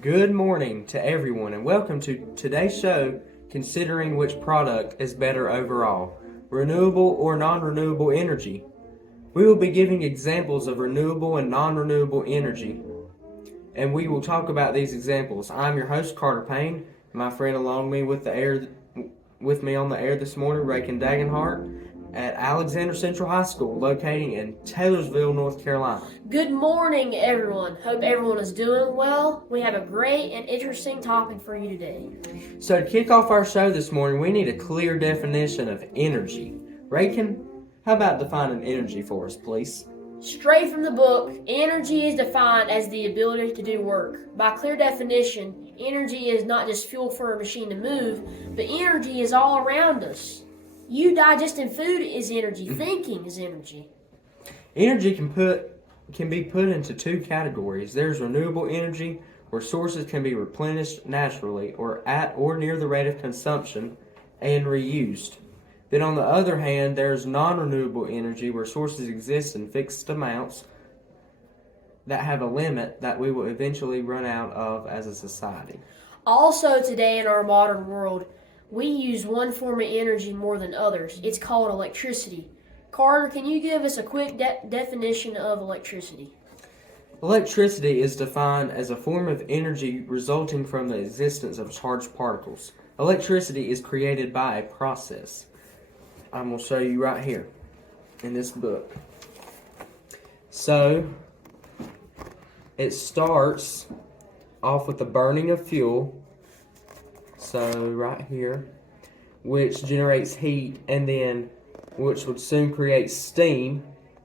Good morning to everyone and welcome to today's show, considering which product is better overall, renewable or non-renewable energy. We will be giving examples of renewable and non-renewable energy, and we will talk about these examples. I'm your host, Carter Payne. My friend along with me on the air this morning, Rakin at Alexander Central High School, located in Taylorsville, North Carolina. Good morning, everyone. Hope everyone is doing well. We have a great and interesting topic for you today. So to kick off our show this morning, we need a clear definition of energy. Rakin, how about defining energy for us, please? Straight from the book, energy is defined as the ability to do work. By clear definition, energy is not just fuel for a machine to move, but energy is all around us. You digesting food is energy. Thinking is energy. Energy can be put into two categories. There's renewable energy, where sources can be replenished naturally or at or near the rate of consumption and reused. Then on the other hand, there's non-renewable energy, where sources exist in fixed amounts that have a limit that we will eventually run out of as a society. Also today in our modern world, we use one form of energy more than others. It's called electricity. Carter, can you give us a quick definition of electricity? Electricity is defined as a form of energy resulting from the existence of charged particles. Electricity is created by a process. I'm going to show you right here in this book. So, it starts off with the burning of fuel. So right here, which generates heat, and then which would soon create steam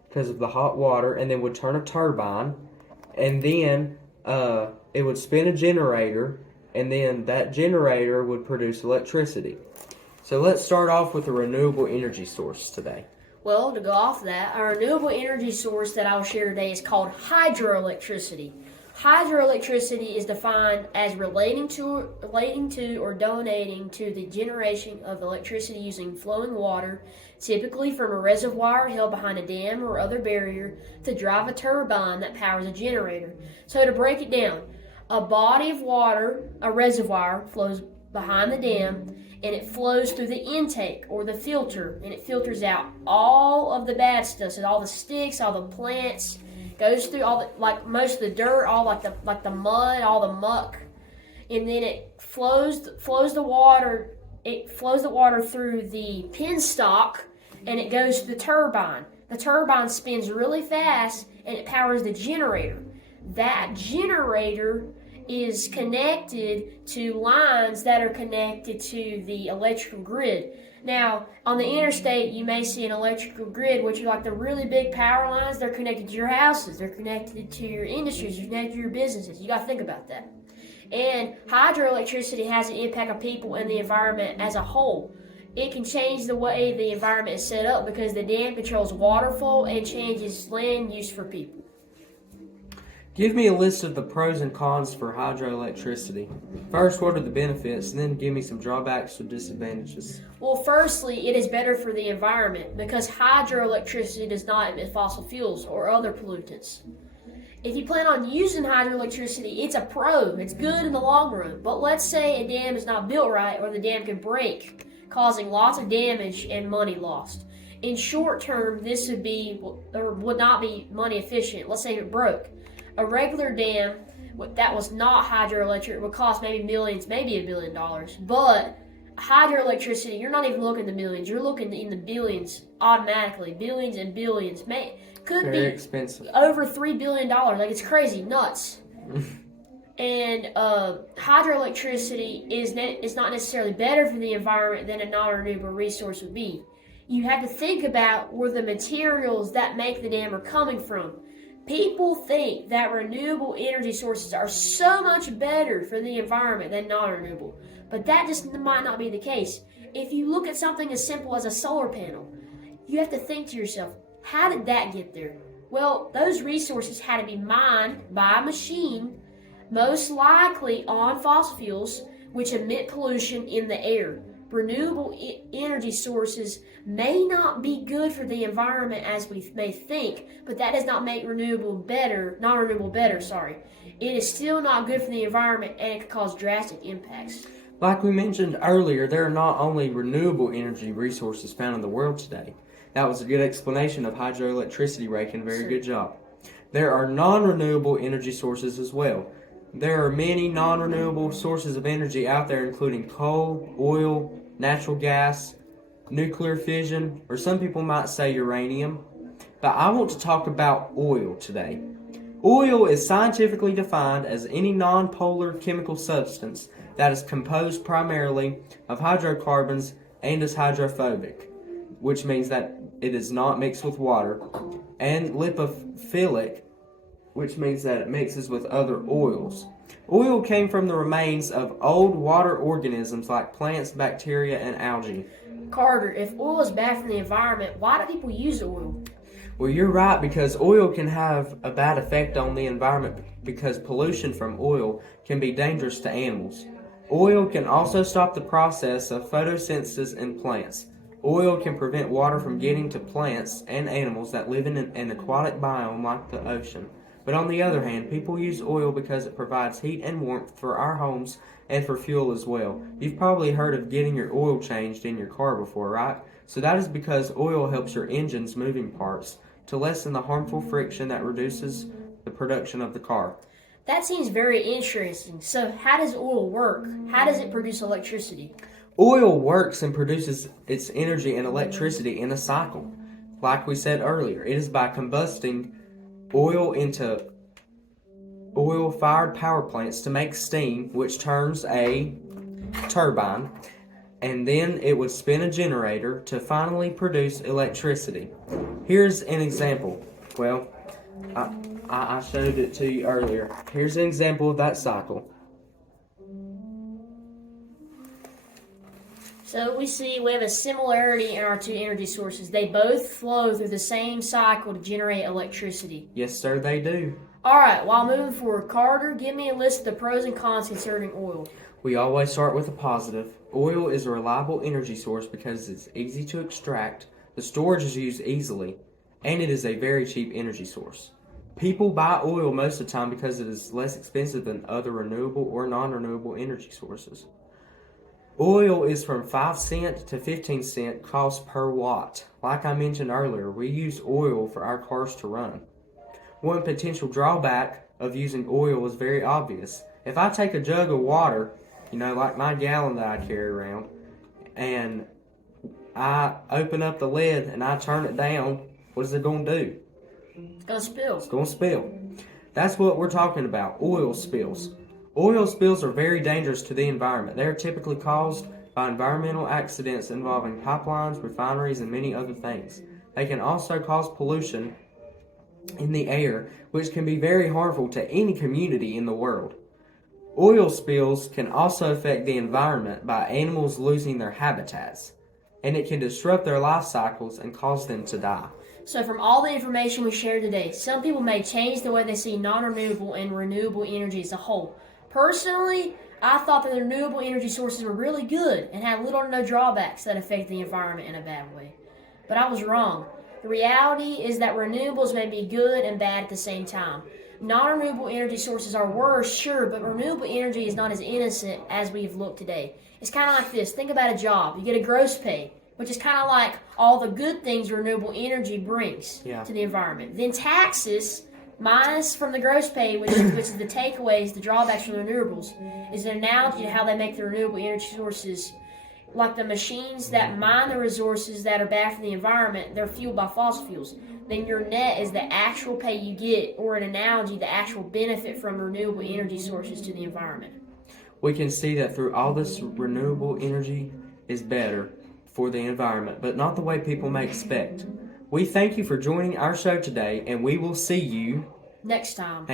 because of the hot water, and then would turn a turbine, and then it would spin a generator, and then that generator would produce electricity. So let's start off with a renewable energy source today. Well, to go off that, our renewable energy source that I'll share today is called hydroelectricity. Hydroelectricity is defined as relating to or donating to the generation of electricity using flowing water, typically from a reservoir held behind a dam or other barrier, to drive a turbine that powers a generator. So to break it down, a body of water, a reservoir, flows behind the dam, and it flows through the intake or the filter, and it filters out all of the bad stuff, so all the sticks, all the plants, goes through all the, like most of the dirt, all like the mud, all the muck, and then it flows the water. It flows the water through the penstock, and it goes to the turbine. The turbine spins really fast, and it powers the generator. That generator is connected to lines that are connected to the electrical grid. Now, on the interstate, you may see an electrical grid, which are like the really big power lines. They're connected to your houses. They're connected to your industries. They're connected to your businesses. You got to think about that. And hydroelectricity has an impact on people and the environment as a whole. It can change the way the environment is set up because the dam controls water flow and changes land use for people. Give me a list of the pros and cons for hydroelectricity. First, what are the benefits, and then give me some drawbacks or disadvantages. Well, firstly, it is better for the environment because hydroelectricity does not emit fossil fuels or other pollutants. If you plan on using hydroelectricity, it's a pro. It's good in the long run. But let's say a dam is not built right or the dam can break, causing lots of damage and money lost. In short term, this would not be money efficient. Let's say it broke. A regular dam that was not hydroelectric would cost maybe millions, maybe $1 billion. But hydroelectricity, you're not even looking at the millions. You're looking in the billions automatically. Billions and billions. Could Very be expensive. Over $3 billion. Like, it's crazy. Nuts. And hydroelectricity is not necessarily better for the environment than a non-renewable resource would be. You have to think about where the materials that make the dam are coming from. People think that renewable energy sources are so much better for the environment than non-renewable, but that just might not be the case. If you look at something as simple as a solar panel, you have to think to yourself, how did that get there? Well, those resources had to be mined by a machine, most likely on fossil fuels, which emit pollution in the air. renewable energy sources may not be good for the environment as we may think, but that does not make non-renewable better, sorry. It is still not good for the environment, and it could cause drastic impacts. Like we mentioned earlier, there are not only renewable energy resources found in the world today. That was a good explanation of hydroelectricity, Rakin. Very good job. There are non-renewable energy sources as well. There are many non-renewable sources of energy out there, including coal, oil, natural gas, nuclear fission, or some people might say uranium. But I want to talk about oil today. Oil is scientifically defined as any non-polar chemical substance that is composed primarily of hydrocarbons and is hydrophobic, which means that it is not mixed with water, and lipophilic, which means that it mixes with other oils. Oil came from the remains of old water organisms like plants, bacteria, and algae. Carter, if oil is bad for the environment, why do people use oil? Well, you're right, because oil can have a bad effect on the environment because pollution from oil can be dangerous to animals. Oil can also stop the process of photosynthesis in plants. Oil can prevent water from getting to plants and animals that live in an aquatic biome like the ocean. But on the other hand, people use oil because it provides heat and warmth for our homes and for fuel as well. You've probably heard of getting your oil changed in your car before, right? So that is because oil helps your engine's moving parts to lessen the harmful friction that reduces the production of the car. That seems very interesting. So how does oil work? How does it produce electricity? Oil works and produces its energy and electricity in a cycle. Like we said earlier, it is by combusting oil into oil-fired power plants to make steam, which turns a turbine, and then it would spin a generator to finally produce electricity. Here's an example. Well, I showed it to you earlier. Here's an example of that cycle. So we have a similarity in our two energy sources. They both flow through the same cycle to generate electricity. Yes, sir, they do. All right, while moving forward, Carter, give me a list of the pros and cons concerning oil. We always start with a positive. Oil is a reliable energy source because it's easy to extract, the storage is used easily, and it is a very cheap energy source. People buy oil most of the time because it is less expensive than other renewable or non-renewable energy sources. Oil is from 5 cent to 15 cent cost per watt. Like I mentioned earlier, we use oil for our cars to run. One potential drawback of using oil is very obvious. If I take a jug of water, like my gallon that I carry around, and I open up the lid and I turn it down, what is it going to do? It's going to spill. It's going to spill. That's what we're talking about, oil spills. Oil spills are very dangerous to the environment. They are typically caused by environmental accidents involving pipelines, refineries, and many other things. They can also cause pollution in the air, which can be very harmful to any community in the world. Oil spills can also affect the environment by animals losing their habitats, and it can disrupt their life cycles and cause them to die. So from all the information we shared today, some people may change the way they see non-renewable and renewable energy as a whole. Personally, I thought that the renewable energy sources were really good and had little or no drawbacks that affect the environment in a bad way. But I was wrong. The reality is that renewables may be good and bad at the same time. Non-renewable energy sources are worse, sure, but renewable energy is not as innocent as we've looked today. It's kind of like this. Think about a job. You get a gross pay, which is kind of like all the good things renewable energy brings to the environment. Then taxes, minus from the gross pay, which is the takeaways, the drawbacks from the renewables, is an analogy to how they make the renewable energy sources like the machines that mine the resources that are bad for the environment. They're fueled by fossil fuels. Then your net is the actual pay you get, or an analogy, the actual benefit from renewable energy sources to the environment. We can see that through all this, renewable energy is better for the environment, but not the way people may expect. We thank you for joining our show today, and we will see you next time.